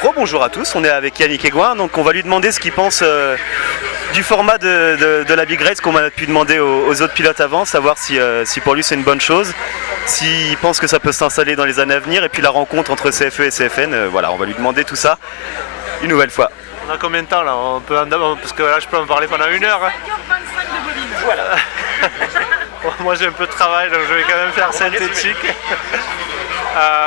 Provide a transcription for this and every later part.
Rebonjour à tous, on est avec Yannick Aigouin, donc on va lui demander ce qu'il pense du format de la Big Race qu'on a pu demander aux autres pilotes avant, savoir si pour lui c'est une bonne chose, s'il pense que ça peut s'installer dans les années à venir, et puis la rencontre entre CFE et CFN, voilà, on va lui demander tout ça une nouvelle fois. On a combien de temps là? On peut parce que là je peux en parler pendant 1 heure. 5h25 de bobine. Voilà. Moi j'ai un peu de travail donc je vais quand même faire synthétique.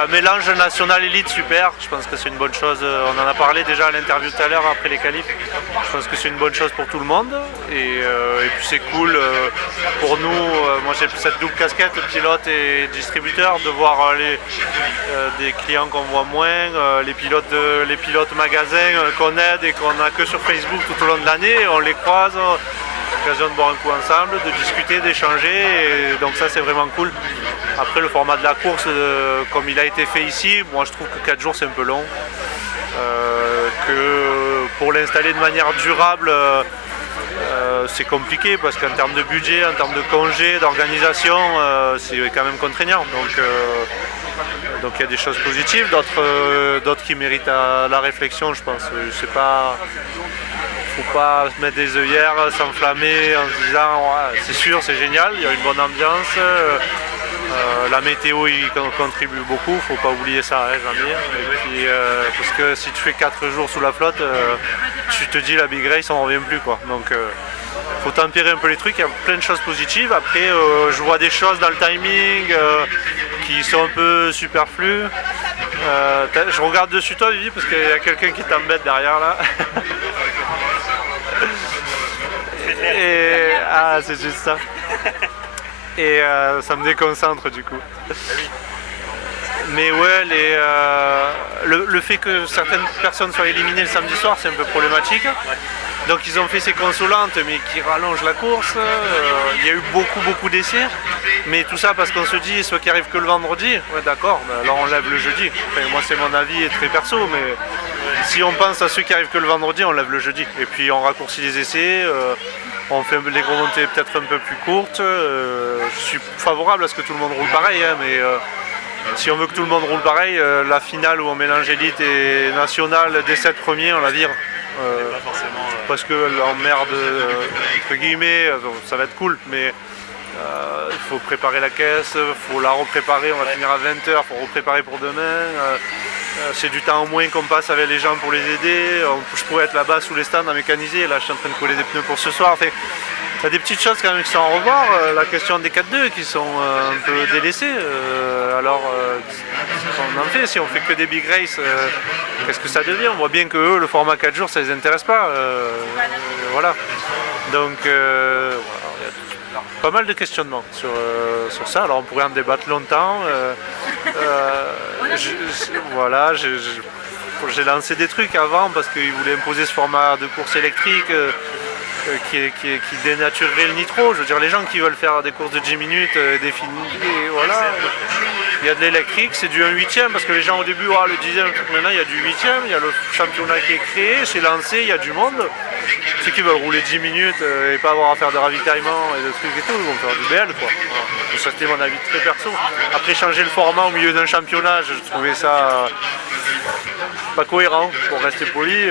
Mélange national élite super, je pense que c'est une bonne chose, on en a parlé déjà à l'interview tout à l'heure après les qualifs, je pense que c'est une bonne chose pour tout le monde et puis c'est cool pour nous, moi j'ai cette double casquette, pilote et distributeur, de voir des clients qu'on voit moins, les pilotes magasins qu'on aide et qu'on n'a que sur Facebook tout au long de l'année, on les croise. L'occasion de boire un coup ensemble, de discuter, d'échanger, et donc ça c'est vraiment cool. Après le format de la course, comme il a été fait ici, moi je trouve que 4 jours c'est un peu long, que pour l'installer de manière durable c'est compliqué parce qu'en termes de budget, en termes de congés, d'organisation, c'est quand même contraignant. Donc il y a des choses positives, d'autres qui méritent la réflexion, je pense. Faut pas se mettre des œillères, s'enflammer en se disant ouais, c'est sûr, c'est génial, il y a une bonne ambiance, la météo il contribue beaucoup, faut pas oublier ça, hein, jamais. Et puis, parce que si tu fais 4 jours sous la flotte, tu te dis la Big Race on revient plus quoi. Donc faut tempérer un peu les trucs, il y a plein de choses positives. Après je vois des choses dans le timing qui sont un peu superflues. Je regarde dessus toi Vivi parce qu'il y a quelqu'un qui t'embête derrière là. Ah c'est juste ça. Et ça me déconcentre du coup. Mais ouais, le fait que certaines personnes soient éliminées le samedi soir c'est un peu problématique. Donc ils ont fait ces consolantes mais qui rallongent la course, il y a eu beaucoup d'essais, mais tout ça parce qu'on se dit ceux qui arrivent que le vendredi, ouais d'accord, alors on lève le jeudi. Enfin, moi c'est mon avis très perso, mais si on pense à ceux qui arrivent que le vendredi, on lève le jeudi. Et puis on raccourcit les essais, on fait les remontées peut-être un peu plus courtes. Je suis favorable à ce que tout le monde roule pareil, hein, mais si on veut que tout le monde roule pareil, la finale où on mélange élite et nationale des 7 premiers, on la vire. Parce que l'emmerde entre guillemets, ça va être cool, mais il faut préparer la caisse, il faut la repréparer, on va finir à 20h, il faut repréparer pour demain. C'est du temps en moins qu'on passe avec les gens pour les aider. Je pourrais être là-bas sous les stands à mécaniser, là je suis en train de coller des pneus pour ce soir. Enfin, il y a des petites choses quand même qui sont à revoir, la question des 4-2 qui sont un peu délaissées. Alors, on en fait, si on fait que des big races, qu'est-ce que ça devient? On voit bien que eux, le format 4 jours, ça les intéresse pas. Voilà. Donc, voilà, il y a pas mal de questionnements sur ça. Alors, on pourrait en débattre longtemps. Voilà, j'ai lancé des trucs avant parce qu'ils voulaient imposer ce format de course électrique. Qui dénaturerait le nitro. Je veux dire, les gens qui veulent faire des courses de 10 minutes définies, et voilà. Il y a de l'électrique, c'est du 1/8, parce que les gens au début, le 10e, maintenant il y a du 8e, il y a le championnat qui est créé, c'est lancé, il y a du monde. Ceux qui veulent rouler 10 minutes et pas avoir à faire de ravitaillement et de trucs et tout, ils vont faire du BL quoi. Ça c'était mon avis très perso. Après changer le format au milieu d'un championnat, je trouvais ça pas cohérent pour rester poli.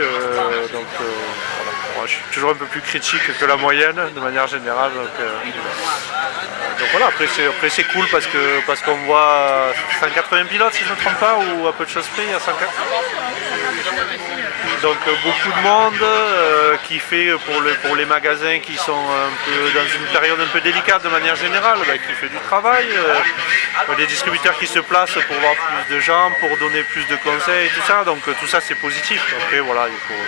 Donc voilà. Je suis toujours un peu plus critique que la moyenne de manière générale. Donc voilà, après c'est cool parce qu'on voit 180 pilotes si je ne me trompe pas, ou à peu de choses près, il y a 180. Donc beaucoup de monde qui fait pour les magasins qui sont un peu dans une période un peu délicate de manière générale, qui fait du travail, des distributeurs qui se placent pour voir plus de gens, pour donner plus de conseils et tout ça, donc tout ça c'est positif. Après voilà, il faut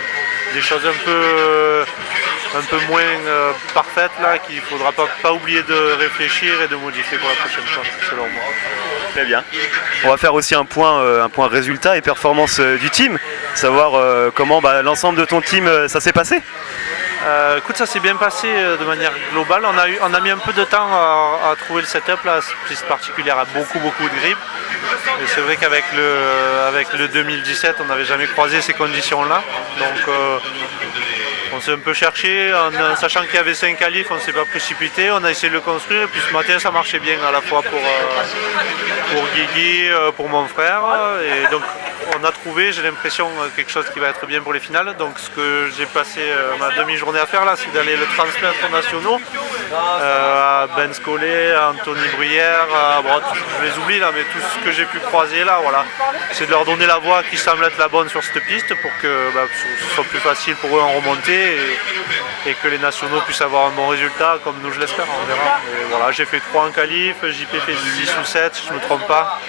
des choses un peu moins parfaites là, qu'il ne faudra pas oublier de réfléchir et de modifier pour la prochaine fois, selon moi. Très bien. On va faire aussi un point résultat et performance du team, savoir comment l'ensemble de ton team ça s'est passé. Écoute, ça s'est bien passé de manière globale. On a mis un peu de temps à trouver le setup. Là, cette piste particulière a beaucoup de grippe. Et c'est vrai qu'avec le 2017, on n'avait jamais croisé ces conditions-là. Donc on s'est un peu cherché, en sachant qu'il y avait 5 qualifs, on ne s'est pas précipité, on a essayé de le construire. Et puis ce matin, ça marchait bien à la fois pour Guigui, pour mon frère. Et donc on a trouvé, j'ai l'impression, quelque chose qui va être bien pour les finales. Donc ce que j'ai passé ma demi-journée à faire là, c'est d'aller le transmettre aux nationaux, à Ben Scolé, à Anthony Bruyère, je les oublie là, mais tout ce que j'ai pu croiser là, voilà. C'est de leur donner la voie qui semble être la bonne sur cette piste pour que ce soit plus facile pour eux en remontée et que les nationaux puissent avoir un bon résultat, comme nous je l'espère, on verra. Et voilà, j'ai fait 3 en qualif, JP fait 6 ou 7, si je ne me trompe pas.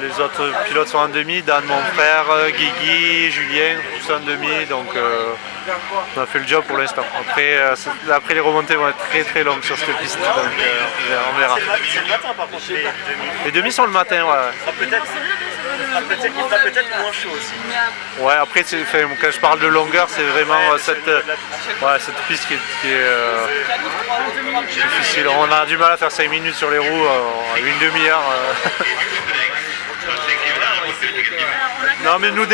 Les autres pilotes sont en demi, Dan mon frère, Guigui, Julien, tous en demi, donc on a fait le job pour l'instant. Après les remontées vont être très longues sur cette piste, donc on verra. C'est le matin par contre les demi. Les demi sont le matin, ouais. Il fera peut-être moins chaud aussi. Ouais, après quand je parle de longueur, c'est vraiment cette piste qui est difficile. On a du mal à faire 5 minutes sur les roues, une demi-heure. Non mais ne nous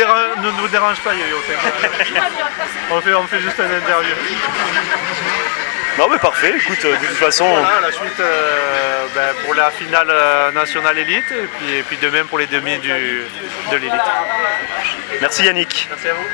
dérange pas, Yo-Yo, on fait juste une interview. Non mais parfait, écoute, de toute façon... Voilà, la suite pour la finale nationale élite et puis demain pour les demi de l'élite. Merci Yannick. Merci à vous.